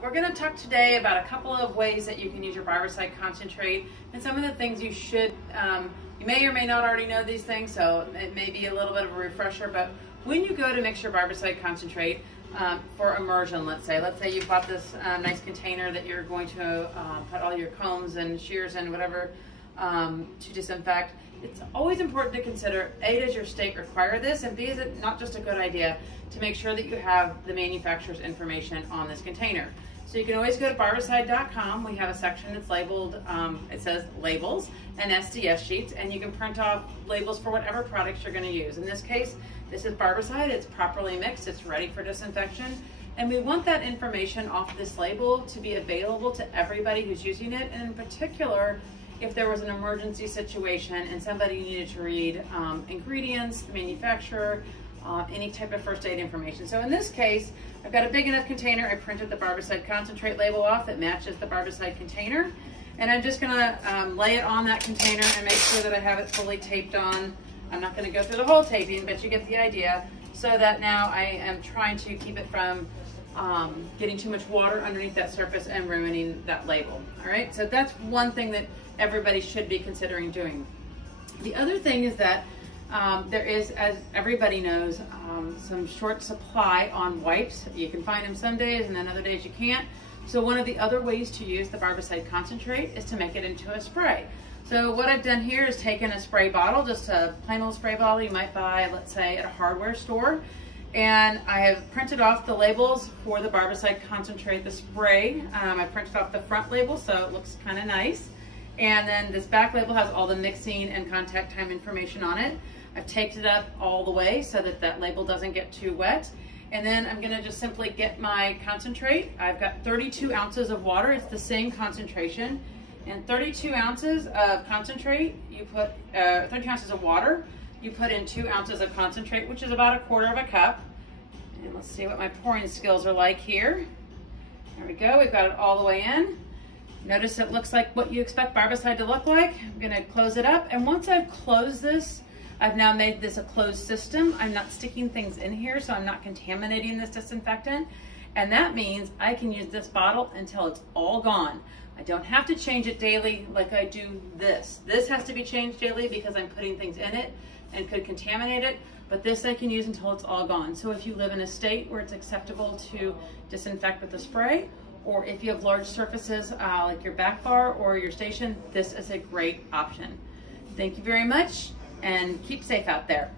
We're going to talk today about a couple of ways that you can use your Barbicide Concentrate and some of the things you should, you may or may not already know these things, so it may be a little bit of a refresher, but when you go to mix your Barbicide Concentrate for immersion, let's say you bought this nice container that you're going to put all your combs and shears and whatever to disinfect, it's always important to consider, A, does your state require this, and B, is it not just a good idea to make sure that you have the manufacturer's information on this container. So you can always go to barbicide.com. We have a section that's labeled, it says labels and SDS sheets, and you can print off labels for whatever products you're going to use. In this case, this is Barbicide. It's properly mixed. It's ready for disinfection. And we want that information off this label to be available to everybody who's using it, and in particular, if there was an emergency situation and somebody needed to read ingredients, the manufacturer, any type of first aid information. So in this case, I've got a big enough container. I printed the Barbicide Concentrate label off that matches the Barbicide container. And I'm just gonna lay it on that container and make sure that I have it fully taped on. I'm not gonna go through the whole taping, but you get the idea. So that now I am trying to keep it from getting too much water underneath that surface and ruining that label. All right, so that's one thing that everybody should be considering doing. The other thing is that there is, as everybody knows, some short supply on wipes. You can find them some days and then other days you can't. So one of the other ways to use the Barbicide Concentrate is to make it into a spray. So what I've done here is taken a spray bottle, just a plain old spray bottle you might buy, let's say, at a hardware store. And I have printed off the labels for the Barbicide Concentrate, the spray. I printed off the front label so it looks kind of nice. And then this back label has all the mixing and contact time information on it. I've taped it up all the way so that that label doesn't get too wet. And then I'm gonna just simply get my concentrate. I've got 32 ounces of water. It's the same concentration. And 32 ounces of concentrate, you put, 32 ounces of water, you put in 2 ounces of concentrate, which is about 1/4 cup. And let's see what my pouring skills are like here. There we go, we've got it all the way in. Notice it looks like what you expect Barbicide to look like. I'm gonna close it up, and once I've closed this, I've now made this a closed system. I'm not sticking things in here, so I'm not contaminating this disinfectant. And that means I can use this bottle until it's all gone. I don't have to change it daily like I do this. This has to be changed daily because I'm putting things in it and could contaminate it, but this I can use until it's all gone. So if you live in a state where it's acceptable to disinfect with a spray, or if you have large surfaces like your back bar or your station, this is a great option. Thank you very much, and keep safe out there.